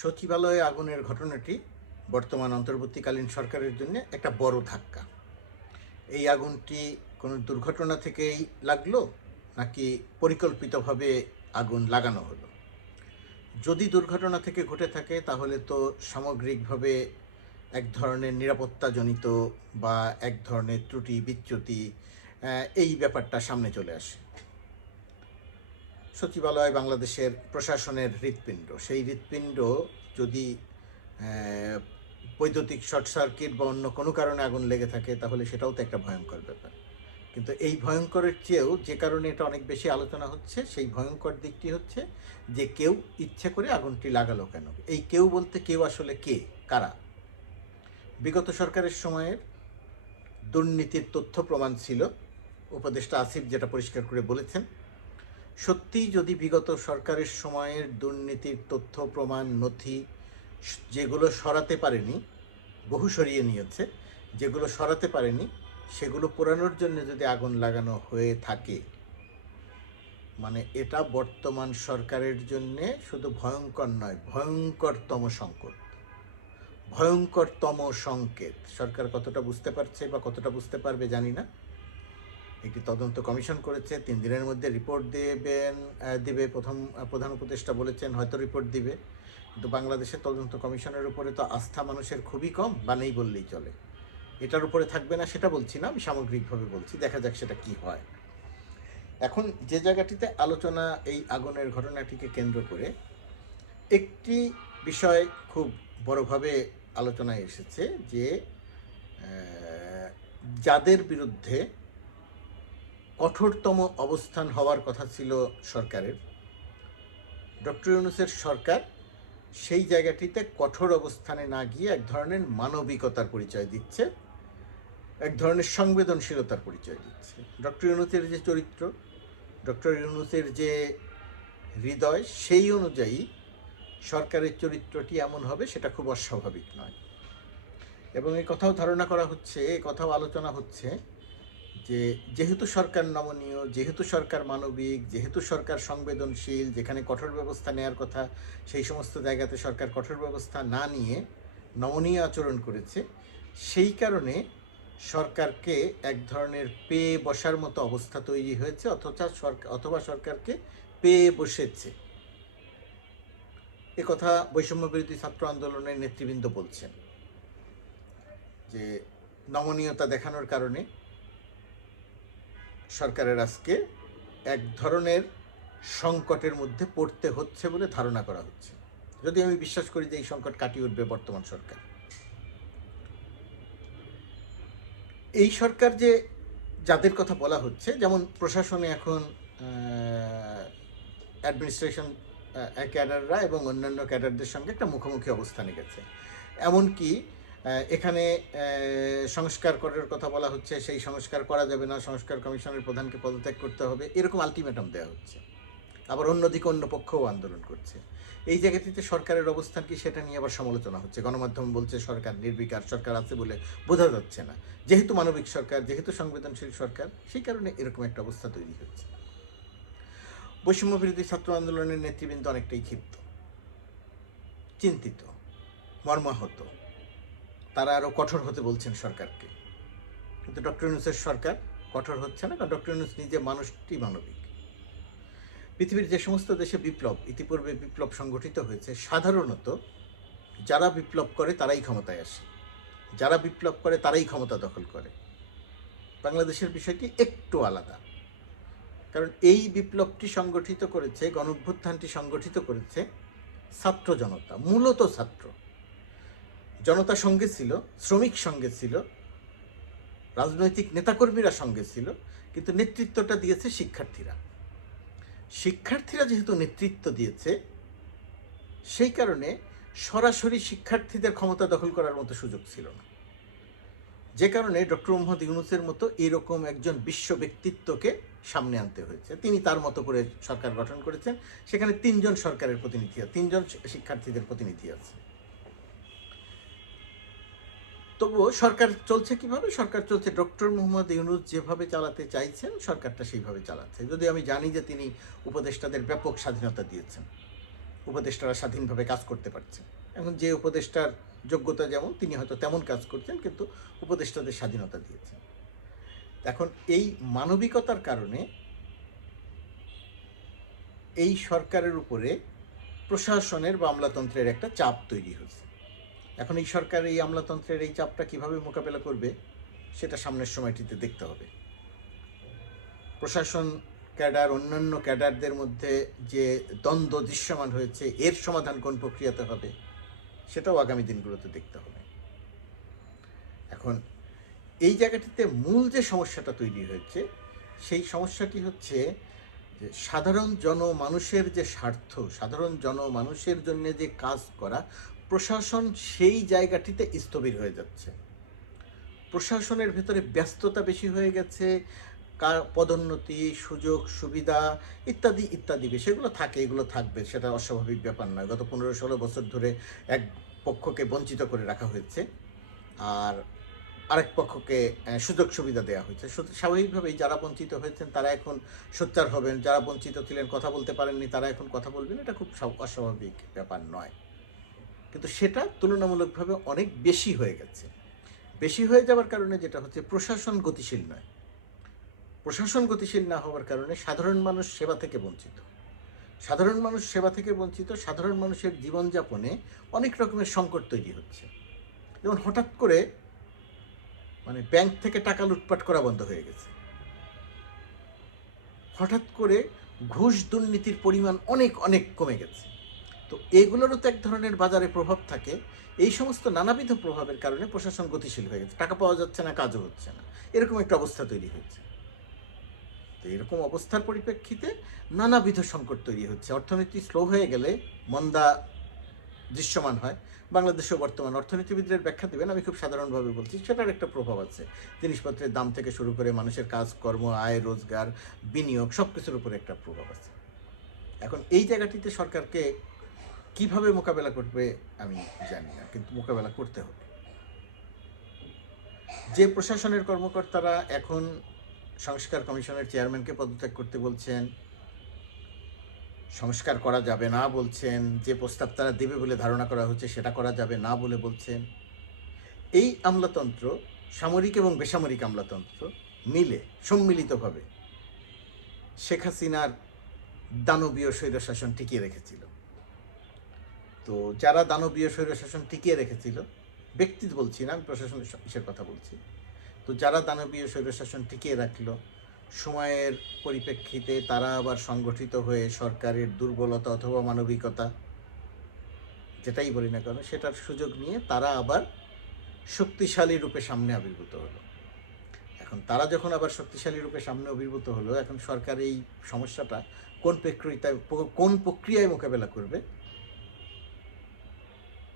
সচিবালয়ে আগুনের ঘটনাটি বর্তমান অন্তর্বর্তীকালীন সরকারের জন্য একটা বড় ধাক্কা। এই আগুনটি কোনো দুর্ঘটনা থেকেই লাগল নাকি পরিকল্পিতভাবে আগুন লাগানো হলো? যদি দুর্ঘটনা থেকে ঘটে থাকে, তাহলে তো সামগ্রিকভাবে এক ধরনের নিরাপত্তাজনিত বা এক ধরনের ত্রুটি, বিচ্যুতি এই ব্যাপারটা সামনে চলে আসে। সচিবালয় বাংলাদেশের প্রশাসনের হৃৎপিণ্ড। সেই হৃৎপিণ্ড যদি বৈদ্যুতিক শর্ট সার্কিট বা অন্য কোনো কারণে আগুন লেগে থাকে, তাহলে সেটাও তো একটা ভয়ঙ্কর ব্যাপার। কিন্তু এই ভয়ঙ্করের চেয়েও যে কারণে এটা অনেক বেশি আলোচনা হচ্ছে, সেই ভয়ঙ্কর দিকটি হচ্ছে যে কেউ ইচ্ছে করে আগুনটি লাগালো কেন? এই কেউ বলতে কেউ আসলে কে? কারা? বিগত সরকারের সময়ের দুর্নীতির তথ্য প্রমাণ ছিল। উপদেষ্টা আসিফ যেটা পরিষ্কার করে বলেছেন সত্যিই যদি বিগত সরকারের সময়ের দুর্নীতির তথ্য, প্রমাণ, নথি যেগুলো সরাতে পারেনি, বহু সরিয়ে নিয়েছে, যেগুলো সরাতে পারেনি, সেগুলো পোড়ানোর জন্য যদি আগুন লাগানো হয়ে থাকে মানে এটা বর্তমান সরকারের জন্যে শুধু ভয়ঙ্কর নয়, ভয়ঙ্করতম সংকট। ভয়ঙ্করতম সংকেত। সরকার কতটা বুঝতে পারছে বা কতটা বুঝতে পারবে জানি না। একটি তদন্ত কমিশন করেছে, তিন দিনের মধ্যে রিপোর্ট দেবেন দেবে, প্রথম প্রধান উপদেষ্টা বলেছেন, হয়তো রিপোর্ট দিবে। কিন্তু বাংলাদেশের তদন্ত কমিশনের উপরে তো আস্থা মানুষের খুবই কম, বা নেই বললেই চলে। এটার উপরে থাকবে না সেটা বলছি না, আমি সামগ্রিকভাবে বলছি, দেখা যাক সেটা কি হয়। এখন যে জায়গাটিতে আলোচনা, এই আগুনের ঘটনাটিকে কেন্দ্র করে একটি বিষয় খুব বড়ভাবে আলোচনায় এসেছে যে যাদের বিরুদ্ধে কঠোরতম অবস্থান হওয়ার কথা ছিল সরকারের। ডক্টর ইউনুসের সরকার সেই জায়গাটিতে কঠোর অবস্থানে না গিয়ে এক ধরনের মানবিকতার পরিচয় দিচ্ছে, এক ধরনের সংবেদনশীলতার পরিচয় দিচ্ছে। ডক্টর ইউনুসের যে চরিত্র, ডক্টর ইউনুসের যে হৃদয়, সেই অনুযায়ী সরকারের চরিত্রটি এমন হবে, সেটা খুব অস্বাভাবিক নয়। এবং এই কথাও ধারণা করা হচ্ছে এই কথাও আলোচনা হচ্ছে যে যেহেতু সরকার নমনীয়, যেহেতু সরকার মানবিক, যেহেতু সরকার সংবেদনশীল, যেখানে কঠোর ব্যবস্থা নেওয়ার কথা, সেই সমস্ত জায়গাতে সরকার কঠোর ব্যবস্থা না নিয়ে নমনীয় আচরণ করেছে, সেই কারণে সরকারকে এক ধরনের পেয়ে বসার মতো অবস্থা তৈরি হয়েছে, অথচ সরকার অথবা সরকারকে পেয়ে বসেছে। এ কথা বৈষম্য বিরোধী ছাত্র আন্দোলনের নেতৃবৃন্দ বলছেন যে নমনীয়তা দেখানোর কারণে সরকারের আজকে এক ধরনের সংকটের মধ্যে পড়তে হচ্ছে বলে ধারণা করা হচ্ছে। যদি আমি বিশ্বাস করি যে এই সংকট কাটিয়ে উঠবে বর্তমান সরকার। এই সরকার যে যাদের কথা বলা হচ্ছে, যেমন প্রশাসনে এখন অ্যাডমিনিস্ট্রেশন ক্যাডাররা এবং অন্যান্য ক্যাডারদের সঙ্গে একটা মুখোমুখি অবস্থানে গেছে। এমনকি এখানে সংস্কার করার কথা বলা হচ্ছে, সেই সংস্কার করা যাবে না, সংস্কার কমিশনের প্রধানকে পদত্যাগ করতে হবে, এরকম আলটিমেটাম দেওয়া হচ্ছে। আবার অন্যদিকে অন্য পক্ষও আন্দোলন করছে। এই জায়গাটিতে সরকারের অবস্থান কি সেটা নিয়ে আবার সমালোচনা হচ্ছে। গণমাধ্যম বলছে সরকার নির্বিকার, সরকার আছে বলে বোঝা যাচ্ছে না। যেহেতু মানবিক সরকার, যেহেতু সংবেদনশীল সরকার, সেই কারণে এরকম একটা অবস্থা তৈরি হচ্ছে। বৈষম্য বিরোধী ছাত্র আন্দোলনের নেতৃবৃন্দ অনেকটাই ক্ষিপ্ত, চিন্তিত, মর্মাহত। তারা আরও কঠোর হতে বলছেন সরকারকে। কিন্তু ডক্টর ইউনুসের সরকার কঠোর হচ্ছে না, কারণ ডক্টর ইউনুস নিজে মানুষটি মানবিক। পৃথিবীর যে সমস্ত দেশে বিপ্লব, ইতিপূর্বে বিপ্লব সংগঠিত হয়েছে, সাধারণত যারা বিপ্লব করে তারাই ক্ষমতায় আসে। যারা বিপ্লব করে তারাই ক্ষমতা দখল করে। বাংলাদেশের বিষয়টি একটু আলাদা। কারণ এই বিপ্লবটি সংগঠিত করেছে, গণঅভ্যুত্থানটি সংগঠিত করেছে ছাত্র জনতা, মূলত ছাত্র। জনতা সঙ্গে ছিল, শ্রমিক সঙ্গে ছিল, রাজনৈতিক নেতাকর্মীরা সঙ্গে ছিল, কিন্তু নেতৃত্বটা দিয়েছে শিক্ষার্থীরা। শিক্ষার্থীরা যেহেতু নেতৃত্ব দিয়েছে, সেই কারণে সরাসরি শিক্ষার্থীদের ক্ষমতা দখল করার মতো সুযোগ ছিল না। যে কারণে ডক্টর মোহাম্মদ ইউনুসের মতো এরকম একজন বিশ্ব ব্যক্তিত্বকে সামনে আনতে হয়েছে। তিনি তার মতো করে সরকার গঠন করেছেন। সেখানে তিনজন সরকারের প্রতিনিধি, তিনজন শিক্ষার্থীদের প্রতিনিধি আছে। তবুও সরকার চলছে কীভাবে? সরকার চলছে ডক্টর মোহাম্মদ ইউনুস যেভাবে চালাতে চাইছেন, সরকারটা সেইভাবে চালাচ্ছে। যদি আমি জানি যে তিনি উপদেষ্টাদের ব্যাপক স্বাধীনতা দিয়েছেন, উপদেষ্টারা স্বাধীনভাবে কাজ করতে পারছেন। এখন যে উপদেষ্টার যোগ্যতা যেমন, তিনি হয়তো তেমন কাজ করছেন, কিন্তু উপদেষ্টাদের স্বাধীনতা দিয়েছেন। এখন এই মানবিকতার কারণে এই সরকারের উপরে প্রশাসনের বা আমলাতন্ত্রের একটা চাপ তৈরি হয়েছে। এখন এই সরকার, এই আমলাতন্ত্রের এই চাপটা কীভাবে মোকাবেলা করবে, সেটা সামনের সময়টিতে দেখতে হবে। প্রশাসন, ক্যাডার, অন্যান্য ক্যাডারদের মধ্যে যে দ্বন্দ্ব দৃশ্যমান হয়েছে, এর সমাধান কোন প্রক্রিয়াতে হবে, সেটাও আগামী দিনগুলোতে দেখতে হবে। এখন, এই জায়গাটিতে মূল যে সমস্যাটা তৈরি হয়েছে, সেই সমস্যাটি হচ্ছে সাধারণ জনমানুষের যে স্বার্থ, সাধারণ জনমানুষের জন্য যে কাজ করা প্রশাসন সেই জায়গাটিতে স্থবির হয়ে যাচ্ছে। প্রশাসনের ভেতরে ব্যস্ততা বেশি হয়ে গেছে পদোন্নতি, সুযোগ, সুবিধা ইত্যাদি ইত্যাদি বিষয়গুলো থাকে, এগুলো থাকবে, সেটা অস্বাভাবিক ব্যাপার নয়। গত পনেরো ষোলো বছর ধরে এক পক্ষকে বঞ্চিত করে রাখা হয়েছে আর আরেক পক্ষকে সুযোগ সুবিধা দেওয়া হয়েছে। স্বাভাবিকভাবেই যারা বঞ্চিত হয়েছেন, তারা এখন সোচ্চার হবেন। যারা বঞ্চিত ছিলেন, কথা বলতে পারেননি, তারা এখন কথা বলবেন। এটা খুব অস্বাভাবিক ব্যাপার নয়। কিন্তু সেটা তুলনামূলকভাবে অনেক বেশি হয়ে গেছে। বেশি হয়ে যাওয়ার কারণে যেটা হচ্ছে প্রশাসন গতিশীল নয়। প্রশাসন গতিশীল না হওয়ার কারণে সাধারণ মানুষ সেবা থেকে বঞ্চিত। সাধারণ মানুষ সেবা থেকে বঞ্চিত, সাধারণ মানুষের জীবনযাপনে অনেক রকমের সংকট তৈরি হচ্ছে। যেমন হঠাৎ করে মানে ব্যাংক থেকে টাকা লুটপাট করা বন্ধ হয়ে গেছে। হঠাৎ করে ঘুষ দুর্নীতির পরিমাণ অনেক অনেক কমে গেছে। তো এগুলোরও তো এক ধরনের বাজারে প্রভাব থাকে। এই সমস্ত নানাবিধ প্রভাবের কারণে প্রশাসন গতিশীল হয়ে গেছে। টাকা পাওয়া যাচ্ছে না, কাজও হচ্ছে না। এরকম একটা অবস্থা তৈরি হয়েছে। তো এরকম অবস্থার পরিপ্রেক্ষিতে নানাবিধ সংকট তৈরি হচ্ছে। অর্থনীতি স্লো হয়ে গেলে মন্দা দৃশ্যমান হয়। বাংলাদেশেও বর্তমান অর্থনীতিবিদদের ব্যাখ্যা দেবেন। আমি খুব সাধারণভাবে বলছি, সেটার একটা প্রভাব আছে। জিনিসপত্রের দাম থেকে শুরু করে মানুষের কাজ কর্ম আয়, রোজগার, বিনিয়োগ সব কিছুর উপরে একটা প্রভাব আছে। এখন এই জায়গাটিতে সরকারকে কীভাবে মোকাবেলা করবে আমি জানি না, কিন্তু মোকাবেলা করতে হবে। যে প্রশাসনের কর্মকর্তারা এখন সংস্কার কমিশনের চেয়ারম্যানকে পদত্যাগ করতে বলছেন, সংস্কার করা যাবে না বলছেন, যে প্রস্তাব তারা দেবে বলে ধারণা করা হচ্ছে সেটা করা যাবে না বলে বলছেন, এই আমলাতন্ত্র, সামরিক এবং বেসামরিক আমলাতন্ত্র মিলে সম্মিলিতভাবে শেখ হাসিনার দানবীয় স্বৈরশাসন টিকিয়ে রেখেছিল। তো যারা দানবীয় স্বৈরশাসন টিকিয়ে রেখেছিল ব্যক্তি বলছি না, আমি প্রশাসনের ইসের কথা বলছি। তো যারা দানবীয় স্বৈরশাসন টিকিয়ে রাখল, সময়ের পরিপ্রেক্ষিতে তারা আবার সংগঠিত হয়ে সরকারের দুর্বলতা অথবা মানবিকতা, যেটাই বলি না কেন, সেটার সুযোগ নিয়ে তারা আবার শক্তিশালী রূপে সামনে আবির্ভূত হলো। এখন তারা যখন আবার শক্তিশালী রূপে সামনে আবির্ভূত হলো, এখন সরকার এই সমস্যাটা কোন প্রক্রিয়ায় কোন প্রক্রিয়ায় মোকাবেলা করবে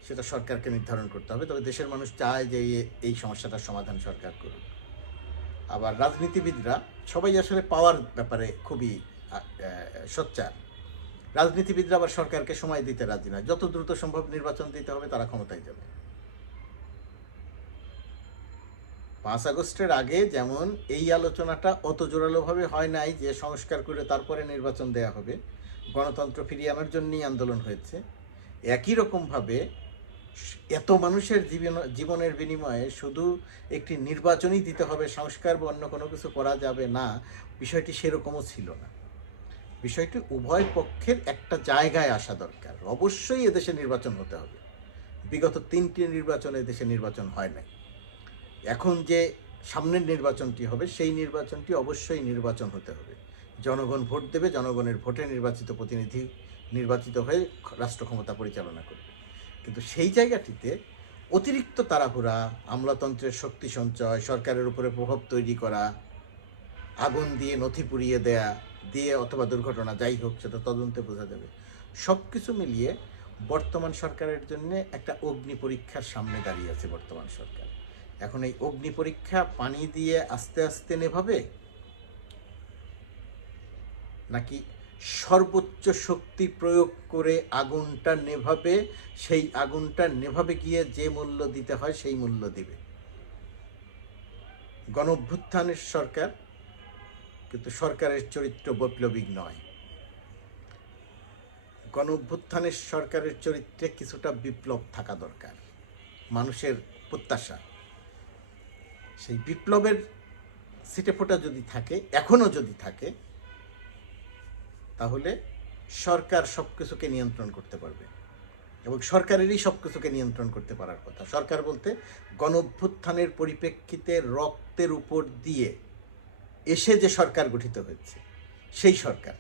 সেটা সরকারকে নির্ধারণ করতে হবে। তবে দেশের মানুষ চায় যে এই- সমস্যাটার সমাধান সরকার করুক। আবার রাজনীতিবিদরা সবাই আসলে পাওয়ার ব্যাপারে খুবই সোচ্চার। রাজনীতিবিদরা আবার সরকারকে সময় দিতে রাজি নয়। যত দ্রুত সম্ভব নির্বাচন দিতে হবে, তারা ক্ষমতায় যাবে। পাঁচ আগস্টের আগে যেমন এই আলোচনাটা অত জোরালোভাবে হয় নাই যে সংস্কার করে তারপরে নির্বাচন দেয়া হবে, গণতন্ত্র ফিরিয়ে আনার জন্যই আন্দোলন হয়েছে। একই রকমভাবে এত মানুষের জীবন, জীবনের বিনিময়ে শুধু একটি নির্বাচনই দিতে হবে, সংস্কার বা অন্য কোনো কিছু করা যাবে না, বিষয়টি সেরকমও ছিল না। বিষয়টি উভয় পক্ষের একটা জায়গায় আসা দরকার। অবশ্যই এদেশে নির্বাচন হতে হবে। বিগত তিনটি নির্বাচনে দেশে নির্বাচন হয় নাই। এখন যে সামনের নির্বাচনটি হবে, সেই নির্বাচনটি অবশ্যই নির্বাচন হতে হবে। জনগণ ভোট দেবে, জনগণের ভোটে নির্বাচিত প্রতিনিধি নির্বাচিত হয়ে রাষ্ট্র ক্ষমতা পরিচালনা করবে। কিন্তু সেই জায়গাটিতে অতিরিক্ত তাড়াহুড়া, আমলাতন্ত্রের শক্তি সঞ্চয়, সরকারের উপরে প্রভাব তৈরি করা, আগুন দিয়ে নথি পুড়িয়ে দেয়া, দিয়ে অথবা দুর্ঘটনা যাই হোক, সেটা তদন্তে বোঝা যাবে। সব কিছু মিলিয়ে বর্তমান সরকারের জন্য একটা অগ্নি পরীক্ষার সামনে দাঁড়িয়ে আছে বর্তমান সরকার। এখন এই অগ্নি পরীক্ষা পানি দিয়ে আস্তে আস্তে নেভাবে? নাকি সর্বোচ্চ শক্তি প্রয়োগ করে আগুনটা নেভাবে, সেই আগুনটা নেভাবে গিয়ে যে মূল্য দিতে হয় সেই মূল্য দিবে। গণ অভ্যুত্থানের সরকার কিন্তু সরকারের চরিত্র বৈপ্লবিক নয়। গণ অভ্যুত্থানের সরকারের চরিত্রে কিছুটা বিপ্লব থাকা দরকার, মানুষের প্রত্যাশা। সেই বিপ্লবের সিটেফোটা যদি থাকে এখনও যদি থাকে তাহলে সরকার সব কিছুকে নিয়ন্ত্রণ করতে পারবে। এবং সরকারেরই সব কিছুকে নিয়ন্ত্রণ করতে পারার কথা। সরকার বলতে গণ অভ্যুত্থানের পরিপ্রেক্ষিতে রক্তের উপর দিয়ে এসে যে সরকার গঠিত হয়েছে, সেই সরকার।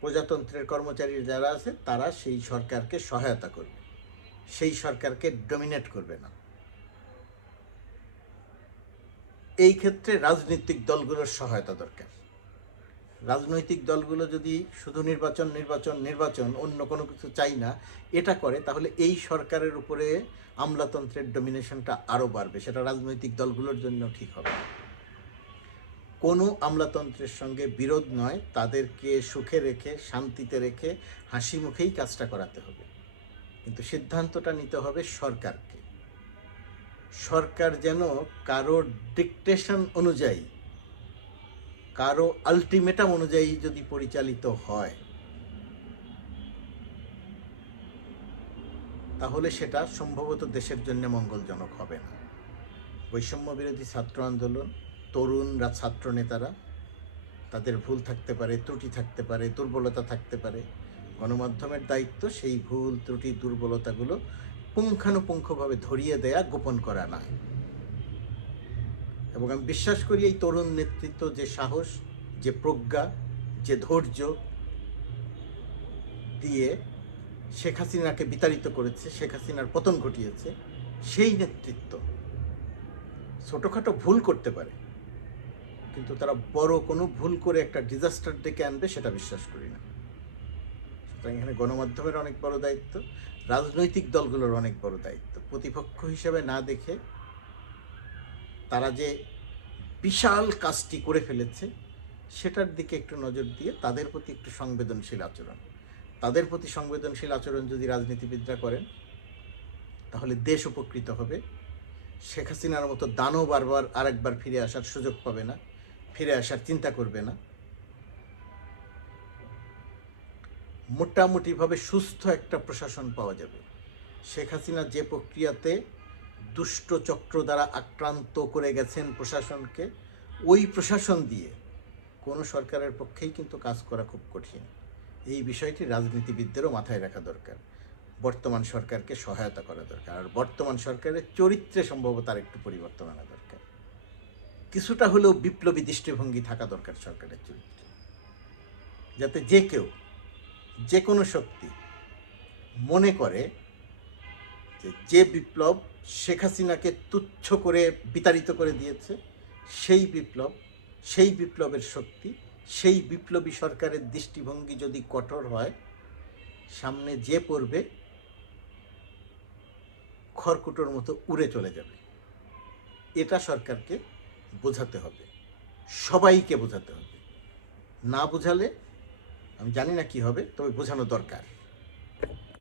প্রজাতন্ত্রের কর্মচারী যারা আছে, তারা সেই সরকারকে সহায়তা করবে। সেই সরকারকে ডমিনেট করবে না। এই ক্ষেত্রে রাজনৈতিক দলগুলোর সহায়তা দরকার। রাজনৈতিক দলগুলো যদি শুধু নির্বাচন নির্বাচন নির্বাচন, অন্য কোনো কিছু চাই না, এটা করে, তাহলে এই সরকারের উপরে আমলাতন্ত্রের ডমিনেশনটা আরও বাড়বে। সেটা রাজনৈতিক দলগুলোর জন্য ঠিক হবে। কোনো আমলাতন্ত্রের সঙ্গে বিরোধ নয়, তাদেরকে সুখে রেখে, শান্তিতে রেখে, হাসি মুখেই কাজটা করাতে হবে। কিন্তু সিদ্ধান্তটা নিতে হবে সরকারকে। সরকার যেন কারও ডিকটেশন অনুযায়ী কারও আলটিমেটাম অনুযায়ী যদি পরিচালিত হয়, তাহলে সেটা সম্ভবত দেশের জন্য মঙ্গলজনক হবে না। বৈষম্য বিরোধী ছাত্র আন্দোলন তরুণরা ছাত্র নেতারা, তাদের ভুল থাকতে পারে, ত্রুটি থাকতে পারে, দুর্বলতা থাকতে পারে। গণমাধ্যমের দায়িত্ব সেই ভুল, ত্রুটি, দুর্বলতাগুলো পুঙ্খানুপুঙ্খভাবে ধরিয়ে দেয়া গোপন করা না এবং আমি বিশ্বাস করি এই তরুণ নেতৃত্ব যে সাহস, যে প্রজ্ঞা, যে ধৈর্য দিয়ে শেখ হাসিনাকে বিতাড়িত করেছে, শেখ হাসিনার পতন ঘটিয়েছে, সেই নেতৃত্ব ছোটোখাটো ভুল করতে পারে, কিন্তু তারা বড় কোনো ভুল করে একটা ডিজাস্টার ডেকে আনবে সেটা বিশ্বাস করি না। সুতরাং এখানে গণমাধ্যমের অনেক বড় দায়িত্ব, রাজনৈতিক দলগুলোর অনেক বড় দায়িত্ব। প্রতিপক্ষ হিসেবে না দেখে তারা যে বিশাল কাজটি করে ফেলেছে, সেটার দিকে একটু নজর দিয়ে তাদের প্রতি একটু সংবেদনশীল আচরণ। তাদের প্রতি সংবেদনশীল আচরণ যদি রাজনীতিবিদরা করেন, তাহলে দেশ উপকৃত হবে। শেখ হাসিনার মতো দানও বারবার আরেকবার ফিরে আসার সুযোগ পাবে না, ফিরে আসার চিন্তা করবে না। মোটামুটিভাবে সুস্থ একটা প্রশাসন পাওয়া যাবে। শেখ হাসিনা যে প্রক্রিয়াতে দুষ্ট চক্র দ্বারা আক্রান্ত করে গেছেন প্রশাসনকে। ওই প্রশাসন দিয়ে কোনো সরকারের পক্ষেই কিন্তু কাজ করা খুব কঠিন। এই বিষয়টি রাজনীতিবিদদেরও মাথায় রাখা দরকার। বর্তমান সরকারকে সহায়তা করা দরকার। আর বর্তমান সরকারের চরিত্রে সম্ভবত আর একটু পরিবর্তন আনা দরকার। কিছুটা হলেও বিপ্লবী দৃষ্টিভঙ্গি থাকা দরকার সরকারের চরিত্রে। যাতে যে কেউ, যে কোনো শক্তি মনে করে যে বিপ্লব শেখ হাসিনাকে তুচ্ছ করে বিতাড়িত করে দিয়েছে, সেই বিপ্লব, সেই বিপ্লবের শক্তি, সেই বিপ্লবী সরকারের দৃষ্টিভঙ্গি যদি কঠোর হয়, সামনে যে পড়বে, খড়কুটোর মতো উড়ে চলে যাবে। এটা সরকারকে বোঝাতে হবে, সবাইকে বোঝাতে হবে। না বোঝালে, আমি জানি না কি হবে, তবে বোঝানো দরকার।